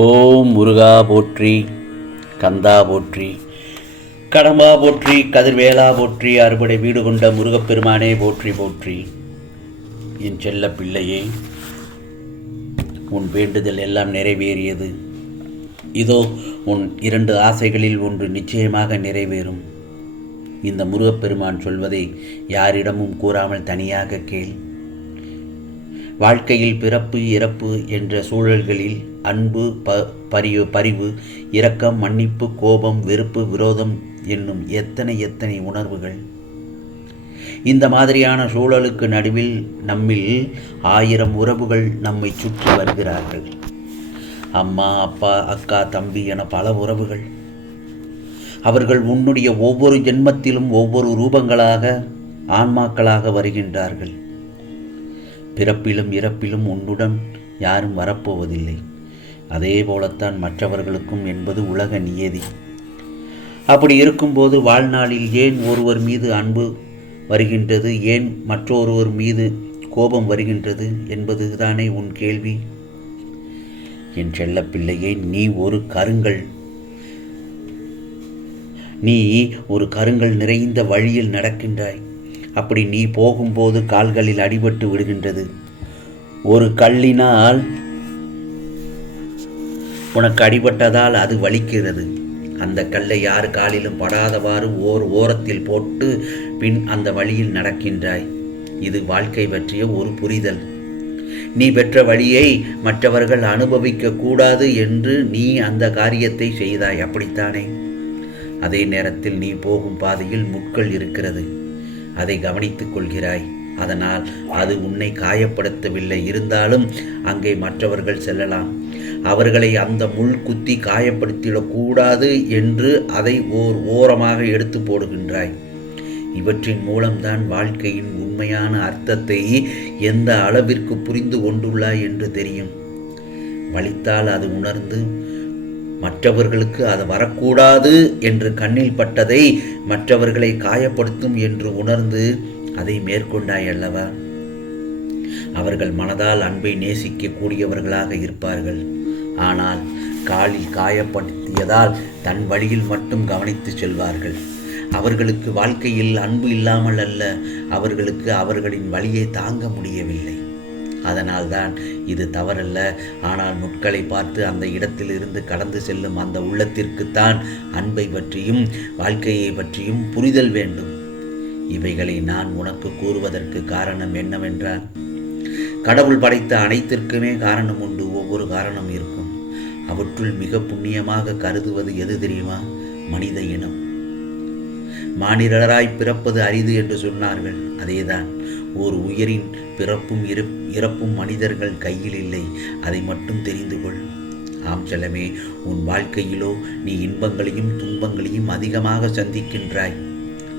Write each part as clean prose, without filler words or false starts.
ஓம் முருகா போற்றி, கந்தா போற்றி, கடம்பா போற்றி, கதிர்வேலா போற்றி, அறுபடை வீடு கொண்ட முருகப்பெருமானே போற்றி போற்றி. என் செல்ல பிள்ளையே, உன் வேண்டுதல் எல்லாம் நிறைவேறியது. இதோ உன் 2 ஆசைகளில் ஒன்று நிச்சயமாக நிறைவேறும். இந்த முருகப்பெருமான் சொல்வதை யாரிடமும் கூறாமல் தனியாக கேள். வாழ்க்கையில் பிறப்பு இறப்பு என்ற சூழல்களில் அன்பு, பரிவு, இரக்கம், மன்னிப்பு, கோபம், வெறுப்பு, விரோதம் என்னும் எத்தனை உணர்வுகள். இந்த மாதிரியான சூழலுக்கு நடுவில் நம்மில் 1000 உறவுகள் நம்மை சுற்றி வருகிறார்கள். அம்மா, அப்பா, அக்கா, தம்பி என பல உறவுகள். அவர்கள் உன்னுடைய ஒவ்வொரு ஜென்மத்திலும் ஒவ்வொரு ரூபங்களாக, ஆன்மாக்களாக வருகின்றார்கள். பிறப்பிலும் இறப்பிலும் உன்னுடன் யாரும் வரப்போவதில்லை. அதே போலத்தான் மற்றவர்களுக்கும் என்பது உலக நியதி. அப்படி இருக்கும்போது வாழ்நாளில் ஏன் ஒருவர் மீது அன்பு வருகின்றது, ஏன் மற்றொருவர் மீது கோபம் வருகின்றது என்பது தானே உன் கேள்வி. என் செல்ல பிள்ளையே, நீ ஒரு கருங்கல் நிறைந்த வழியில் நடக்கின்றாய். அப்படி நீ போகும்போது கால்களில் அடிபட்டு விடுகின்றது. ஒரு கல்லினால் உனக்கு அடிபட்டதால் அது வலிக்கிறது. அந்த கல்லை யார் காலிலும் படாதவாறு ஓரத்தில் போட்டு பின் அந்த வழியில் நடக்கின்றாய். இது வாழ்க்கை பற்றிய ஒரு புரிதல். நீ பெற்ற வழியை மற்றவர்கள் அனுபவிக்க கூடாது என்று நீ அந்த காரியத்தை செய்தாய், அப்படித்தானே? அதே நேரத்தில் நீ போகும் பாதையில் முட்கள் இருக்கிறது. அதை கவனித்துக் கொள்கிறாய். அதனால் அது உன்னை காயப்படுத்தவில்லை. இருந்தாலும் அங்கே மற்றவர்கள் செல்லலாம். அவர்களை அந்த முள் குத்தி காயப்படுத்திடக்கூடாது என்று அதை ஓரமாக எடுத்து போடுகின்றாய். இவற்றின் மூலம்தான் வாழ்க்கையின் உண்மையான அர்த்தத்தை எந்த அளவிற்கு புரிந்து கொண்டுள்ளாய் என்று தெரியும். வலித்தால் அது உணர்ந்து, மற்றவர்களுக்கு அது வரக்கூடாது என்று கண்ணில் பட்டதை மற்றவர்களை காயப்படுத்தும் என்று உணர்ந்து அதை மேற்கொண்டாய் அல்லவா? அவர்கள் மனதால் அன்பை நேசிக்க கூடியவர்களாக இருப்பார்கள். ஆனால் காலில் காயப்படுத்தியதால் தன் வழியில் மட்டும் கவனித்து செல்வார்கள். அவர்களுக்கு வாழ்க்கையில் அன்பு இல்லாமல் அல்ல, அவர்களுக்கு அவர்களின் வழியை தாங்க முடியவில்லை. அதனால்தான் இது தவறல்ல. ஆனால் முட்களை பார்த்து அந்த இடத்திலிருந்து கடந்து செல்லும் அந்த உள்ளத்திற்குத்தான் அன்பை பற்றியும் வாழ்க்கையை பற்றியும் புரிதல் வேண்டும். இவைகளை நான் உனக்கு கூறுவதற்கு காரணம் என்னவென்றால், கடவுள் படைத்த அனைத்திற்குமே காரணம் உண்டு. ஒவ்வொரு காரணம் இருக்கும். அவற்றுள் மிக புண்ணியமாக கருதுவது எது தெரியுமா? மனித இனம். மானிடராய் பிறப்பது அரிது என்று சொன்னார்கள். அதேதான், ஒரு உயிரின் பிறப்பும் இறப்பும் மனிதர்கள் கையில் இல்லை. அதை மட்டும் தெரிந்து கொள். ஆம் செல்லமே, உன் வாழ்க்கையிலோ நீ இன்பங்களையும் துன்பங்களையும் அதிகமாக சந்திக்கின்றாய்.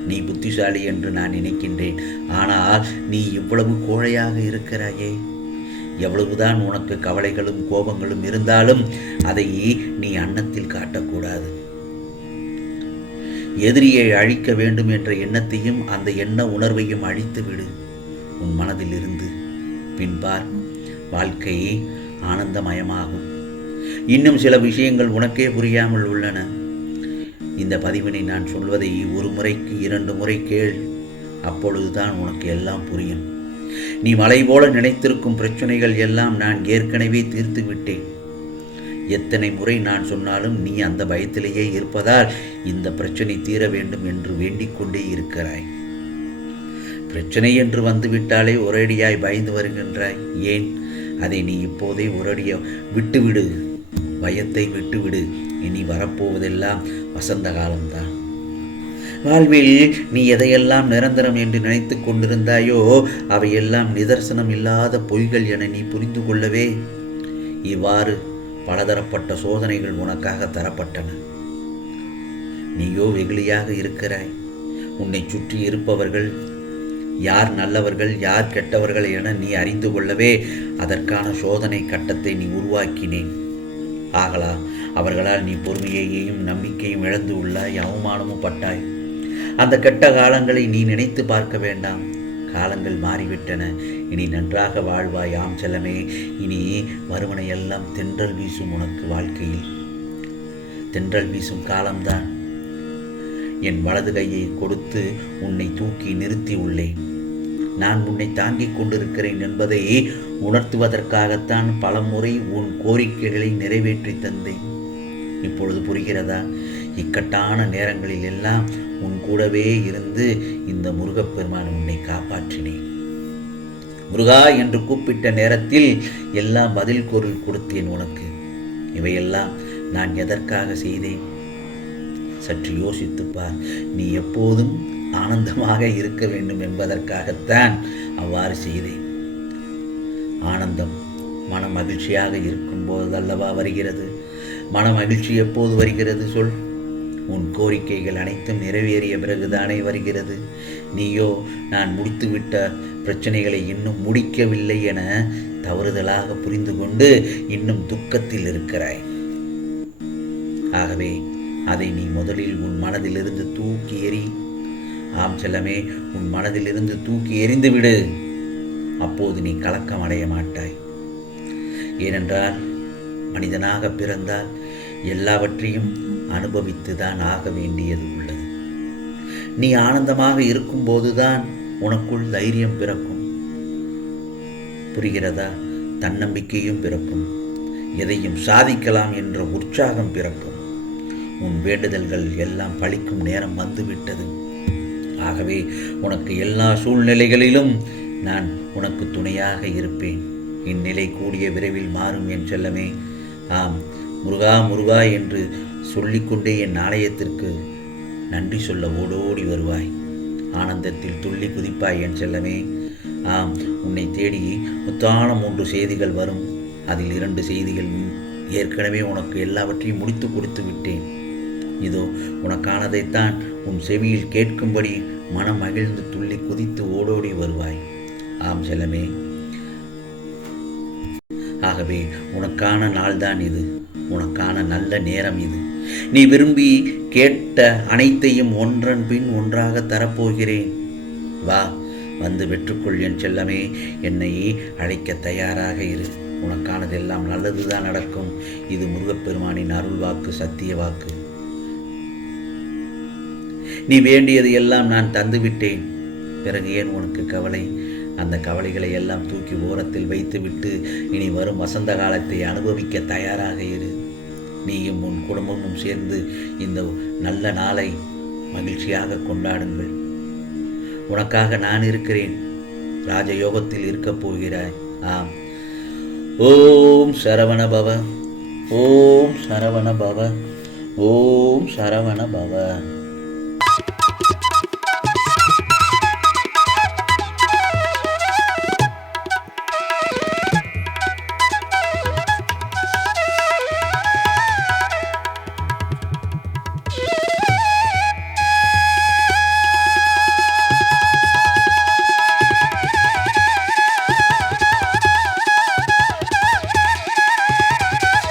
நீ புத்திசாலி என்று நான் நினைக்கின்றேன். ஆனால் நீ இவ்வளவு கோழையாக இருக்கிறாயே. எவ்வளவுதான் உனக்கு கவலைகளும் கோபங்களும் இருந்தாலும் அதை நீ அன்னத்தில் காட்டக்கூடாது. எதிரியை அழிக்க வேண்டும் என்ற எண்ணத்தையும் அந்த எண்ண உணர்வையும் அழித்து விடு உன் மனதில் இருந்து. பின்பார், வாழ்க்கை ஆனந்தமயமாகும். இன்னும் சில விஷயங்கள் உனக்கே புரியாமல் உள்ளன. இந்த பதிவினை நான் சொல்வதை 1 முறைக்கு 2 முறை கேள். அப்பொழுதுதான் உனக்கு எல்லாம் புரியும். நீ மலை போல நினைத்திருக்கும் பிரச்சனைகள் எல்லாம் நான் ஏற்கனவே தீர்த்து விட்டேன். எத்தனை முறை நான் சொன்னாலும் நீ அந்த பயத்திலேயே இருப்பதால் இந்த பிரச்சனை தீர வேண்டும் என்று வேண்டிக் கொண்டே இருக்கிறாய். பிரச்சனை என்று வந்துவிட்டாலே ஒரேடியாய் பயந்து வருகின்றாய். ஏன்? அதை நீ இப்போதே ஒரேடியாக விட்டுவிடு. பயத்தை விட்டுவிடு. இனி வரப்போவதெல்லாம் வசந்த காலம்தான். வாழ்வில் நீ எதையெல்லாம் நிரந்தரம் என்று நினைத்து கொண்டிருந்தாயோ அவையெல்லாம் நிதர்சனம் இல்லாத பொய்கள் என நீ புரிந்து கொள்ளவே இவ்வாறு பலதரப்பட்ட சோதனைகள் உனக்காக தரப்பட்டன. நீயோ வெகுளியாக இருக்கிறாய். உன்னை சுற்றி இருப்பவர்கள் யார் நல்லவர்கள் யார் கெட்டவர்கள் என நீ அறிந்து கொள்ளவே அதற்கான சோதனை கட்டத்தை நீ உருவாக்கினேன். ஆகலாம், அவர்களால் நீ பொறுமையையும் நம்பிக்கையும் இழந்து உள்ளாய், அவமானமும் பட்டாய். அந்த கெட்ட காலங்களை நீ நினைத்து பார்க்க வேண்டாம். காலங்கள் மாறிவிட்டன. இனி நன்றாக வாழ்வாய். ஆம் செல்லமே, இனி வருவனை எல்லாம் தென்றல் வீசும் உனக்கு வாழ்க்கையில். தென்றல் வீசும் காலம்தான். என் வலது கையை கொடுத்து உன்னை தூக்கி நிறுத்தி உள்ளேன். நான் உன்னை தாங்கிக் கொண்டிருக்கிறேன் என்பதை உணர்த்துவதற்காகத்தான் பலமுறை உன் கோரிக்கைகளை நிறைவேற்றி தந்தேன். இப்பொழுது புரிகிறதா? இக்கட்டான நேரங்களில் எல்லாம் உன் கூடவே இருந்து இந்த முருகப்பெருமான் உன்னை காப்பாற்றினேன். முருகா என்று கூப்பிட்ட நேரத்தில் எல்லாம் பதில் குரல் கொடுத்தேன் உனக்கு. இவையெல்லாம் நான் எதற்காக செய்தேன்? சற்று யோசித்துப்பார். நீ எப்போதும் ஆனந்தமாக இருக்க வேண்டும் என்பதற்காகத்தான் அவ்வாறு செய்தேன். ஆனந்தம் மன மகிழ்ச்சியாக இருக்கும் போதல்லவா வருகிறது. மன மகிழ்ச்சி எப்போது வருகிறது சொல்? உன் கோரிக்கைகள் அனைத்தும் நிறைவேறிய பிறகுதானே வருகிறது. நீயோ நான் முடித்துவிட்ட பிரச்சனைகளை இன்னும் முடிக்கவில்லை என தவறுதலாக புரிந்து கொண்டு இன்னும் துக்கத்தில் இருக்கிறாய். ஆகவே அதை நீ முதலில் உன் மனதிலிருந்து தூக்கி எறி. ஆம் செல்லமே, உன் மனதிலிருந்து தூக்கி எறிந்து விடு. அப்போது நீ கலக்கம் அடைய மாட்டாய். ஏனென்றால் மனிதனாக பிறந்தால் எல்லாவற்றையும் அனுபவித்துதான் ஆக வேண்டியது உள்ளது. நீ ஆனந்தமாக இருக்கும்போதுதான் உனக்குள் தைரியம் பிறக்கும். புரிகிறதா? தன்னம்பிக்கையும் பிறக்கும். எதையும் சாதிக்கலாம் என்ற உற்சாகம் பிறக்கும். உன் வேண்டுதல்கள் எல்லாம் பலிக்கும் நேரம் வந்துவிட்டது. ஆகவே உனக்கு எல்லா சூழ்நிலைகளிலும் நான் உனக்கு துணையாக இருப்பேன். இந்நிலை கூடிய விரைவில் மாறும் என் செல்லமே. ஆம், முருகா முருகா என்று சொல்லிக்கொண்டே என் ஆலயத்திற்கு நன்றி சொல்ல ஓடோடி வருவாய். ஆனந்தத்தில் துள்ளி குதிப்பாய் என் செல்லமே. ஆம், உன்னை தேடி முத்தான 3 செய்திகள் வரும். அதில் 2 செய்திகள் ஏற்கனவே உனக்கு எல்லாவற்றையும் முடித்து கொடுத்து விட்டேன். இதோ உனக்கானதைத்தான் உன் செவியில் கேட்கும்படி மனம் மகிழ்ந்து துள்ளி குதித்து ஓடோடி வருவாய். ஆம் செல்லமே. ஆகவே உனக்கான நாள்தான் இது. உனக்கான நல்ல நேரம் இது. நீ விரும்பி கேட்ட அனைத்தையும் ஒன்றன் பின் ஒன்றாக தரப்போகிறேன். வா, வந்து வெற்றுக்கொள் என் செல்லமே. என்னை அழைக்க தயாராக இரு. உனக்கானதெல்லாம் நல்லதுதான் நடக்கும். இது முருகப்பெருமானின் அருள் வாக்கு, சத்திய வாக்கு. நீ வேண்டியது எல்லாம் நான் தந்துவிட்டேன். பிறகு ஏன் உனக்கு கவலை? அந்த கவலைகளை எல்லாம் தூக்கி ஓரத்தில் வைத்துவிட்டு இனி வரும் வசந்த காலத்தை அனுபவிக்க தயாராக இரு. நீயும் உன் குடும்பமும் சேர்ந்து இந்த நல்ல நாளை மகிழ்ச்சியாக கொண்டாடுங்கள். உனக்காக நான் இருக்கிறேன். ராஜயோகத்தில் இருக்கப் போகிறாய். ஆம். ஓம் சரவண பவ. ஓம் சரவண பவ. ஓம் சரவண பவ.